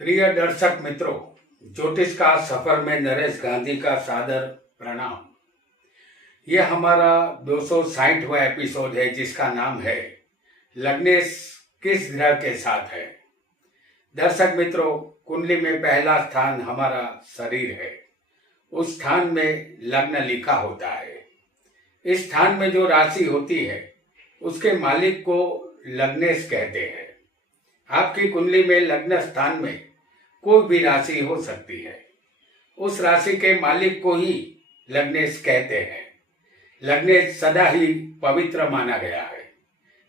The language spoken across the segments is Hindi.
प्रिय दर्शक मित्रों, ज्योतिष का सफर में नरेश गांधी का सादर प्रणाम। यह हमारा 260वां एपिसोड है जिसका नाम है लग्नेश किस ग्रह के साथ है। दर्शक मित्रों, कुंडली में पहला स्थान हमारा शरीर है। उस स्थान में लग्न लिखा होता है। इस स्थान में जो राशि होती है उसके मालिक को लग्नेश कहते हैं। आपकी कुंडली में लग्न स्थान में कोई भी राशि हो सकती है। उस राशि के मालिक को ही लग्नेश कहते हैं। लग्नेश सदा ही पवित्र माना गया है।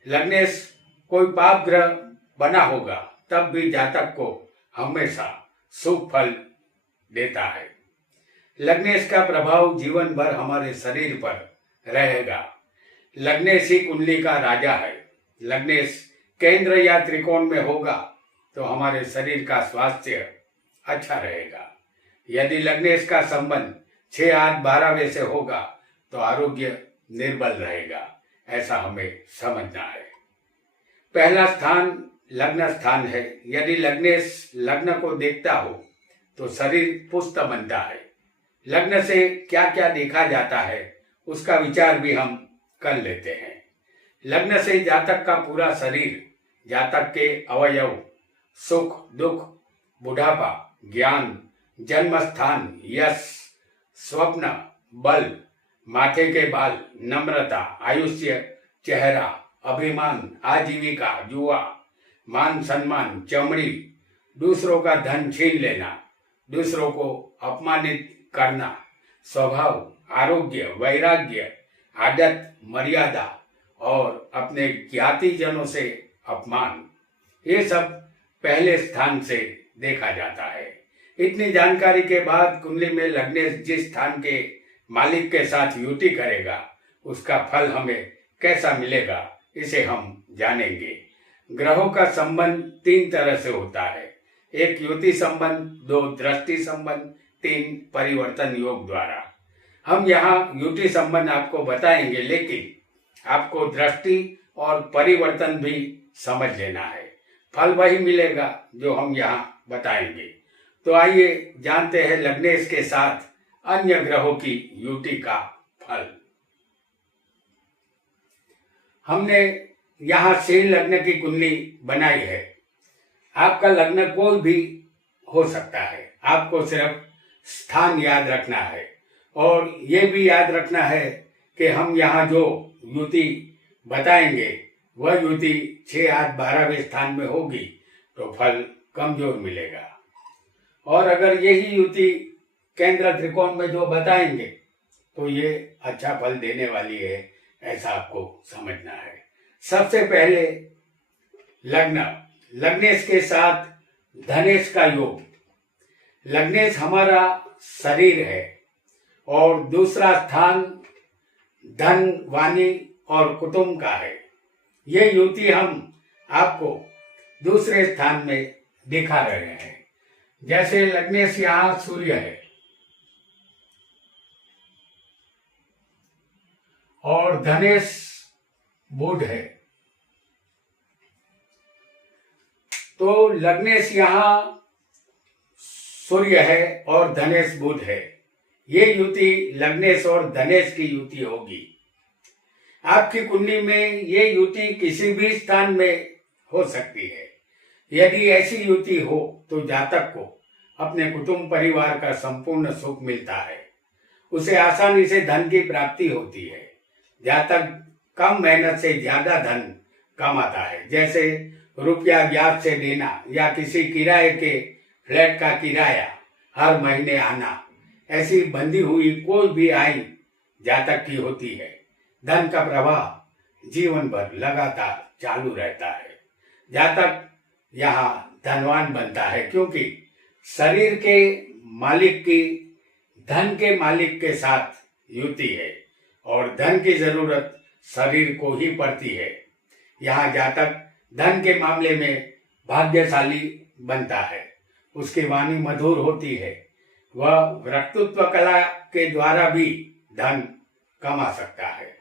लग्नेश कोई पाप ग्रह बना होगा तब भी जातक को हमेशा शुभ फल देता है। लग्नेश का प्रभाव जीवन भर हमारे शरीर पर रहेगा। लग्नेश ही कुंडली का राजा है। लग्नेश केंद्र या त्रिकोण में होगा तो हमारे शरीर का स्वास्थ्य अच्छा रहेगा। यदि लग्नेश का संबंध 6, 8, 12वें से होगा तो आरोग्य निर्बल रहेगा। ऐसा हमें समझना है। पहला स्थान लग्न स्थान है। यदि लग्नेश लग्न को देखता हो तो शरीर पुष्ट बनता है। लग्न से क्या क्या देखा जाता है उसका विचार भी हम कर लेते हैं। लग्न से जातक का पूरा शरीर, जातक के अवयव, सुख दुख, बुढ़ापा, ज्ञान, जन्म स्थान, यश, स्वप्न, बल, माथे के बाल, नम्रता, आयुष्य, चेहरा, अभिमान, आजीविका, जुआ, मान सम्मान, चमड़ी, दूसरों का धन छीन लेना, दूसरों को अपमानित करना, स्वभाव, आरोग्य, वैराग्य, आदत, मर्यादा और अपने ज्ञातिजनों से अपमान, ये सब पहले स्थान से देखा जाता है। इतनी जानकारी के बाद कुंडली में लग्नेश जिस स्थान के मालिक के साथ युति करेगा उसका फल हमें कैसा मिलेगा इसे हम जानेंगे। ग्रहों का संबंध 3 तरह से होता है। 1 युति संबंध, 2 दृष्टि संबंध, 3 परिवर्तन योग द्वारा। हम यहाँ युति संबंध आपको बताएंगे, लेकिन आपको दृष्टि और परिवर्तन भी समझ लेना है। फल वही मिलेगा जो हम यहाँ बताएंगे। तो आइए जानते हैं लग्नेश के साथ अन्य ग्रहों की युति का फल। हमने यहाँ सिंह लग्न की कुंडली बनाई है। आपका लग्न कोई भी हो सकता है। आपको सिर्फ स्थान याद रखना है और ये भी याद रखना है कि हम यहाँ जो युति बताएंगे वह युति 6, 8, 12वें स्थान में होगी तो फल कमजोर मिलेगा। और अगर यही युति केंद्र त्रिकोण में जो बताएंगे तो ये अच्छा फल देने वाली है, ऐसा आपको समझना है। सबसे पहले लग्नेश के साथ धनेश का योग। लग्नेश हमारा शरीर है और दूसरा स्थान धन, वाणी और कुटुंब का है। ये युति हम आपको दूसरे स्थान में दिखा रहे हैं। जैसे लग्नेश यहाँ सूर्य है और धनेश बुध है, तो लग्नेश यहाँ सूर्य है और धनेश बुध है। ये युति लग्नेश और धनेश की युति होगी। आपकी कुंडली में ये युति किसी भी स्थान में हो सकती है। यदि ऐसी युति हो तो जातक को अपने कुटुंब परिवार का संपूर्ण सुख मिलता है। उसे आसानी से धन की प्राप्ति होती है। जातक कम मेहनत से ज्यादा धन कमाता है। जैसे रुपया ब्याज से देना या किसी किराए के फ्लैट का किराया हर महीने आना, ऐसी बंधी हुई कोई भी आय जातक की होती है। धन का प्रवाह जीवन भर लगातार चालू रहता है। जातक यहाँ धनवान बनता है क्योंकि शरीर के मालिक की धन के मालिक के साथ युति है और धन की जरूरत शरीर को ही पड़ती है। यहाँ जातक धन के मामले में भाग्यशाली बनता है। उसकी वाणी मधुर होती है। वह वक्तृत्व कला के द्वारा भी धन कमा सकता है।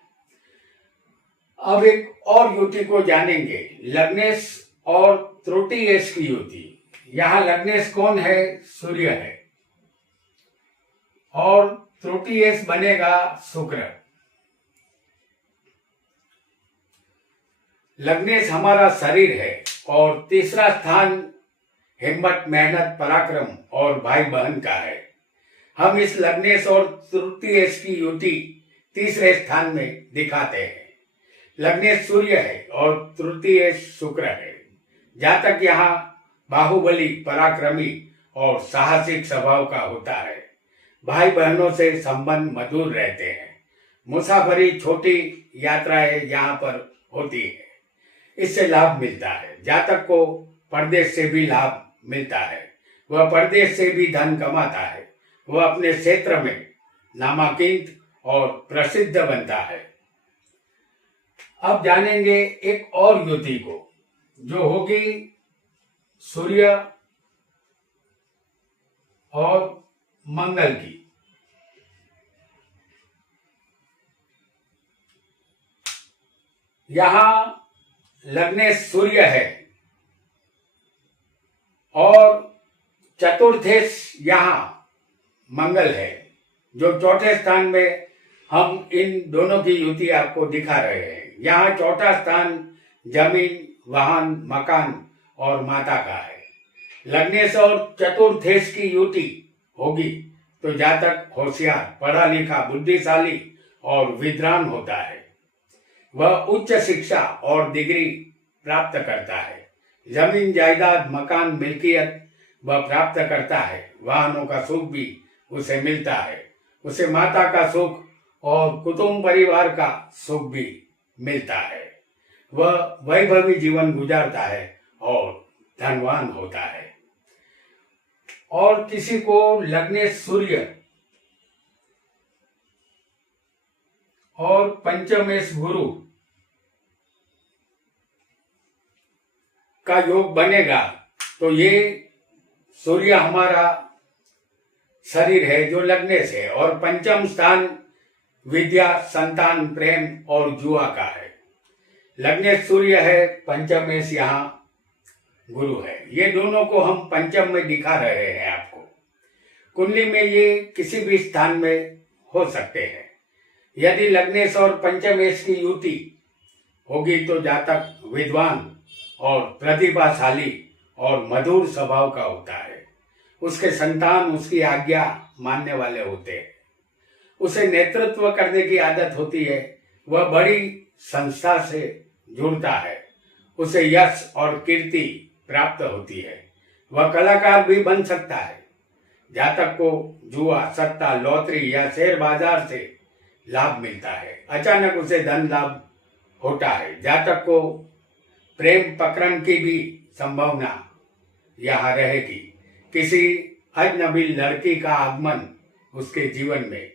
अब एक और युति को जानेंगे, लग्नेश और त्रुटियेश की युति। यहाँ लग्नेश कौन है? सूर्य है। और तृतीयेश बनेगा शुक्र। लग्नेश हमारा शरीर है और तीसरा स्थान हिम्मत, मेहनत, पराक्रम और भाई बहन का है। हम इस लग्नेश और तृतीयेश की युति तीसरे स्थान में दिखाते हैं। लग्नेश सूर्य है और तृतीयेश शुक्र है। जातक यहाँ बाहुबली, पराक्रमी और साहसिक स्वभाव का होता है। भाई बहनों से संबंध मधुर रहते हैं। मुसाफरी, छोटी यात्राएं यहाँ पर होती है, इससे लाभ मिलता है। जातक को परदेश से भी लाभ मिलता है। वह परदेश से भी धन कमाता है। वह अपने क्षेत्र में नामांकित और प्रसिद्ध बनता है। अब जानेंगे एक और युति को, जो होगी सूर्य और मंगल की। यहां लग्नेश सूर्य है और चतुर्थेश यहां मंगल है। जो चौथे स्थान में हम इन दोनों की युति आपको दिखा रहे हैं। यहाँ चौथा स्थान जमीन, वाहन, मकान और माता का है। लग्नेश और चतुर्थेश की युति होगी तो जातक होशियार, पढ़ा लिखा, बुद्धिशाली और विद्वान होता है। वह उच्च शिक्षा और डिग्री प्राप्त करता है। जमीन, जायदाद, मकान, मिल्कियत वह प्राप्त करता है। वाहनों का सुख भी उसे मिलता है। उसे माता का सुख और कुटुंब परिवार का सुख भी मिलता है। वह वैभवी जीवन गुजारता है और धनवान होता है। और किसी को लग्नेश सूर्य और पंचमेश गुरु का योग बनेगा तो ये सूर्य हमारा शरीर है जो लग्नेश है, और पंचम स्थान विद्या, संतान, प्रेम और जुआ का है। लग्नेश सूर्य है, पंचमेश यहाँ गुरु है। ये दोनों को हम पंचम में दिखा रहे हैं आपको। कुंडली में ये किसी भी स्थान में हो सकते हैं। यदि लग्नेश और पंचमेश की युति होगी तो जातक विद्वान और प्रतिभाशाली और मधुर स्वभाव का होता है। उसके संतान उसकी आज्ञा मानने वाले होते हैं। उसे नेतृत्व करने की आदत होती है। वह बड़ी संस्था से जुड़ता है। उसे यश और कीर्ति प्राप्त होती है। वह कलाकार भी बन सकता है। जातक को जुआ, सट्टा, लॉटरी या शेयर बाजार से लाभ मिलता है। अचानक उसे धन लाभ होता है। जातक को प्रेम प्रकरण की भी संभावना यहाँ रहेगी। किसी अजनबी लड़की का आगमन उसके जीवन में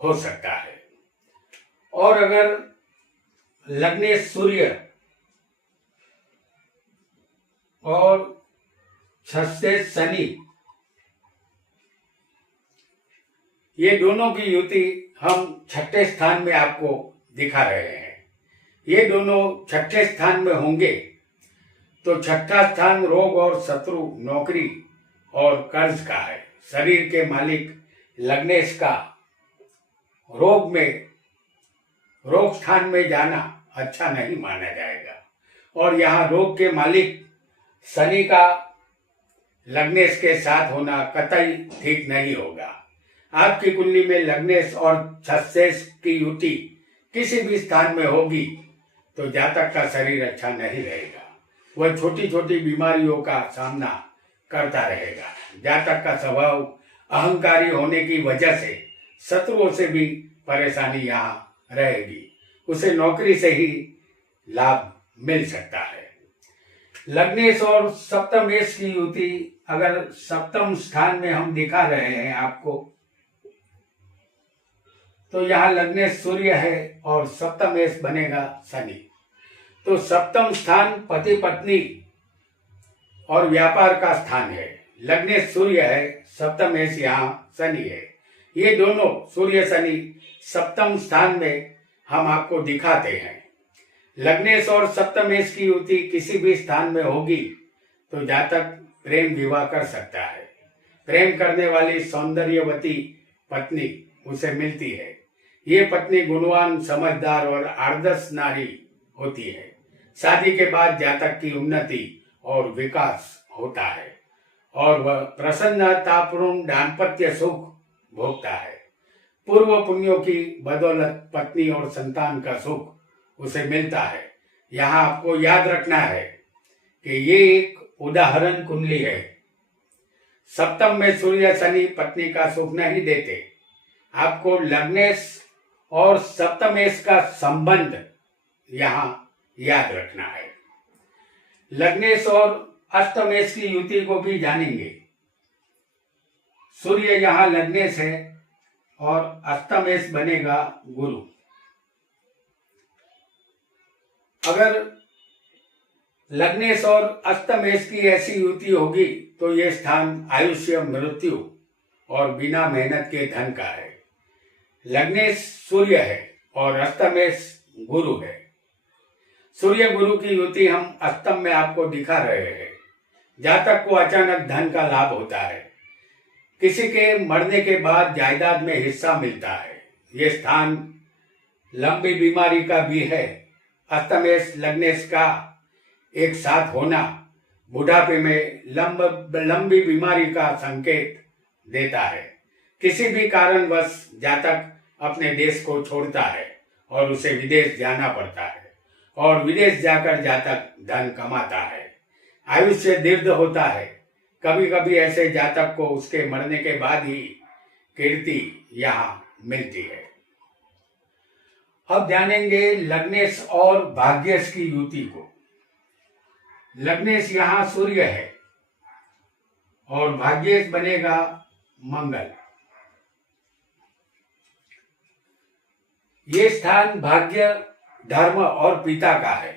हो सकता है। और अगर लग्नेश सूर्य और छठेश शनि, ये दोनों की युति हम छठे स्थान में आपको दिखा रहे हैं। ये दोनों छठे स्थान में होंगे तो छठा स्थान रोग और शत्रु, नौकरी और कर्ज का है। शरीर के मालिक लग्नेश का रोग स्थान में जाना अच्छा नहीं माना जाएगा। और यहाँ रोग के मालिक शनि का लग्नेश के साथ होना कतई ठीक नहीं होगा। आपकी कुंडली में लग्नेश और छठेश की युति किसी भी स्थान में होगी तो जातक का शरीर अच्छा नहीं रहेगा। वह छोटी छोटी बीमारियों का सामना करता रहेगा। जातक का स्वभाव अहंकारी होने की वजह से शत्रुओं से भी परेशानी यहाँ रहेगी। उसे नौकरी से ही लाभ मिल सकता है। लग्नेश और सप्तमेश की युति अगर सप्तम स्थान में हम दिखा रहे हैं आपको, तो यहाँ लग्नेश सूर्य है और सप्तमेश बनेगा शनि। तो सप्तम स्थान पति पत्नी और व्यापार का स्थान है। लग्नेश सूर्य है, सप्तमेश यहाँ शनि है। ये दोनों सूर्य शनि सप्तम स्थान में हम आपको दिखाते हैं। लग्नेश और सप्तमेश की युति किसी भी स्थान में होगी तो जातक प्रेम विवाह कर सकता है। प्रेम करने वाली सौंदर्यवती पत्नी उसे मिलती है। ये पत्नी गुणवान, समझदार और आदर्श नारी होती है। शादी के बाद जातक की उन्नति और विकास होता है और वह प्रसन्नतापूर्ण दाम्पत्य सुख भोगता है। पूर्व पुण्यों की बदौलत पत्नी और संतान का सुख उसे मिलता है। यहाँ आपको याद रखना है कि ये एक उदाहरण कुंडली है। सप्तम में सूर्य शनि पत्नी का सुख नहीं देते। आपको लग्नेश और सप्तमेश का संबंध यहाँ याद रखना है। लग्नेश और अष्टमेश की युति को भी जानेंगे। सूर्य यहाँ लग्नेश है और अष्टमेश बनेगा गुरु। अगर लग्नेश और अष्टमेश की ऐसी युति होगी तो ये स्थान आयुष्य, मृत्यु और बिना मेहनत के धन का है। लग्नेश सूर्य है और अष्टमेश गुरु है। सूर्य गुरु की युति हम अष्टम में आपको दिखा रहे हैं। जातक को अचानक धन का लाभ होता है। किसी के मरने के बाद जायदाद में हिस्सा मिलता है। ये स्थान लंबी बीमारी का भी है। अष्टमेश लग्नेश का एक साथ होना बुढ़ापे में लंबी बीमारी का संकेत देता है। किसी भी कारणवश जातक अपने देश को छोड़ता है और उसे विदेश जाना पड़ता है और विदेश जाकर जातक धन कमाता है। आयुष्य दीर्घ होता है। कभी कभी ऐसे जातक को उसके मरने के बाद ही कीर्ति यहाँ मिलती है। अब जानेंगे लग्नेश और भाग्येश की युति को। लग्नेश यहाँ सूर्य है और भाग्येश बनेगा मंगल। ये स्थान भाग्य, धर्म और पिता का है।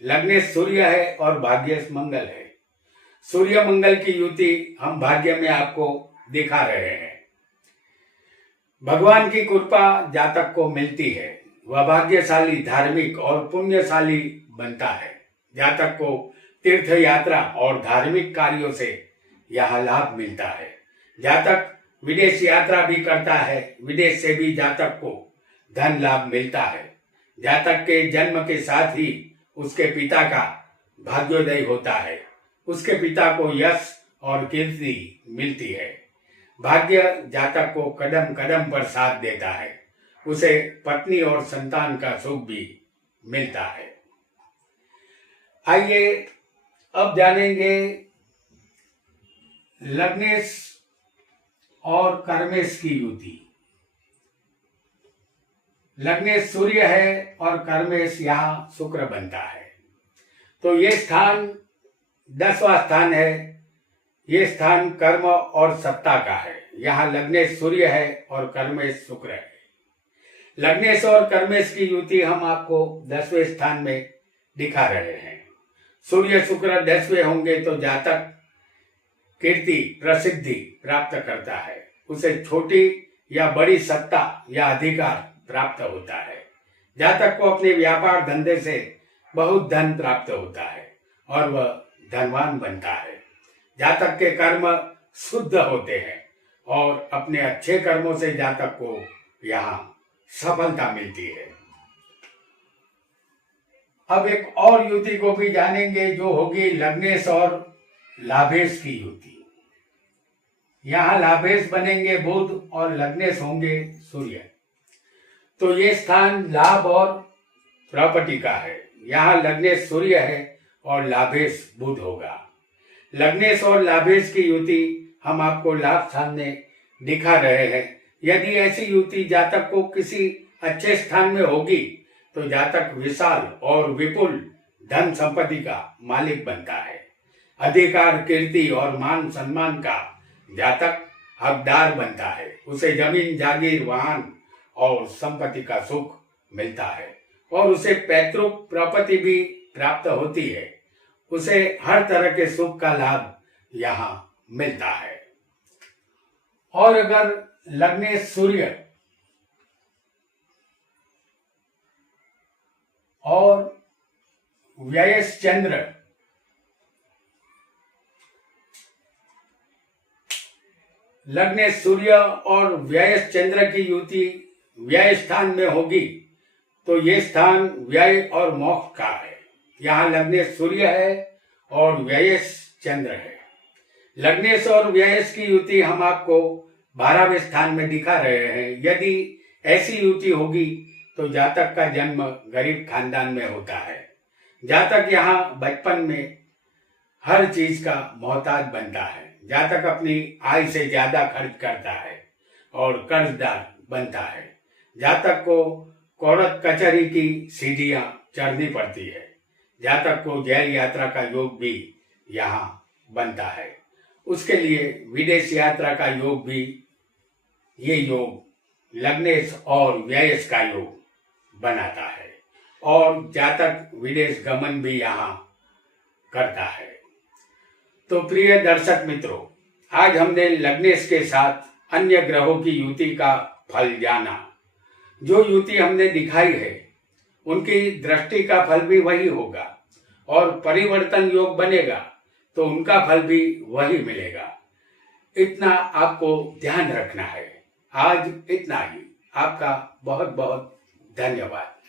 लग्नेश सूर्य है और भाग्येश मंगल है। सूर्य मंगल की युति हम भाग्य में आपको दिखा रहे हैं। भगवान की कृपा जातक को मिलती है। वह भाग्यशाली, धार्मिक और पुण्यशाली बनता है। जातक को तीर्थ यात्रा और धार्मिक कार्यों से यह लाभ मिलता है। जातक विदेश यात्रा भी करता है। विदेश से भी जातक को धन लाभ मिलता है। जातक के जन्म के साथ ही उसके पिता का भाग्योदय होता है। उसके पिता को यश और कीर्ति मिलती है। भाग्य जातक को कदम कदम पर साथ देता है। उसे पत्नी और संतान का सुख भी मिलता है। आइए अब जानेंगे लग्नेश और कर्मेश की युति। लग्नेश सूर्य है और कर्मेश यहाँ शुक्र बनता है। तो ये स्थान 10वां स्थान है। ये स्थान कर्म और सत्ता का है। यहाँ लग्नेश सूर्य है और कर्मेश शुक्र है। लग्नेश और कर्मेश की युति हम आपको 10वें स्थान में दिखा रहे हैं। सूर्य शुक्र 10वें होंगे तो जातक कीर्ति, प्रसिद्धि प्राप्त करता है। उसे छोटी या बड़ी सत्ता या अधिकार प्राप्त होता है। जातक को अपने व्यापार धंधे से बहुत धन प्राप्त होता है और वह धनवान बनता है। जातक के कर्म शुद्ध होते हैं और अपने अच्छे कर्मों से जातक को यहाँ सफलता मिलती है। अब एक और युति को भी जानेंगे जो होगी लग्नेश और लाभेश की युति। यहाँ लाभेश बनेंगे बुध और लग्नेश होंगे सूर्य। तो ये स्थान लाभ और प्रॉपर्टी का है। यहाँ लग्नेश सूर्य है और लाभेश बुध होगा। लग्नेश और लाभेश की युति हम आपको लाभ स्थान में दिखा रहे हैं। यदि ऐसी युति जातक को किसी अच्छे स्थान में होगी तो जातक विशाल और विपुल धन संपत्ति का मालिक बनता है। अधिकार, कीर्ति और मान सम्मान का जातक हकदार बनता है। उसे जमीन, जागीर, वाहन और संपत्ति का सुख मिलता है और उसे पैतृक प्रॉपर्टी भी प्राप्त होती है। उसे हर तरह के सुख का लाभ यहाँ मिलता है। और अगर लग्नेश सूर्य और व्ययेश चंद्र लग्नेश सूर्य और व्यय चंद्र की युति व्यय स्थान में होगी तो ये स्थान व्यय और मोक्ष का है। यहाँ लग्नेश सूर्य है और व्ययस चंद्र है। लग्नेश और व्ययस की युति हम आपको 12वें स्थान में दिखा रहे हैं। यदि ऐसी युति होगी तो जातक का जन्म गरीब खानदान में होता है। जातक यहाँ बचपन में हर चीज का मोहताज बनता है। जातक अपनी आय से ज्यादा खर्च करता है और कर्जदार बनता है। जातक को कोर्ट कचहरी की सीढ़ियां चढ़नी पड़ती है। जातक को जेल यात्रा का योग भी यहाँ बनता है। उसके लिए विदेश यात्रा का योग भी, ये योग लग्नेश और व्ययस का योग बनाता है और जातक विदेश गमन भी यहाँ करता है। तो प्रिय दर्शक मित्रों, आज हमने लग्नेश के साथ अन्य ग्रहों की युति का फल जाना। जो युति हमने दिखाई है उनकी दृष्टि का फल भी वही होगा और परिवर्तन योग बनेगा तो उनका फल भी वही मिलेगा। इतना आपको ध्यान रखना है। आज इतना ही। आपका बहुत बहुत धन्यवाद।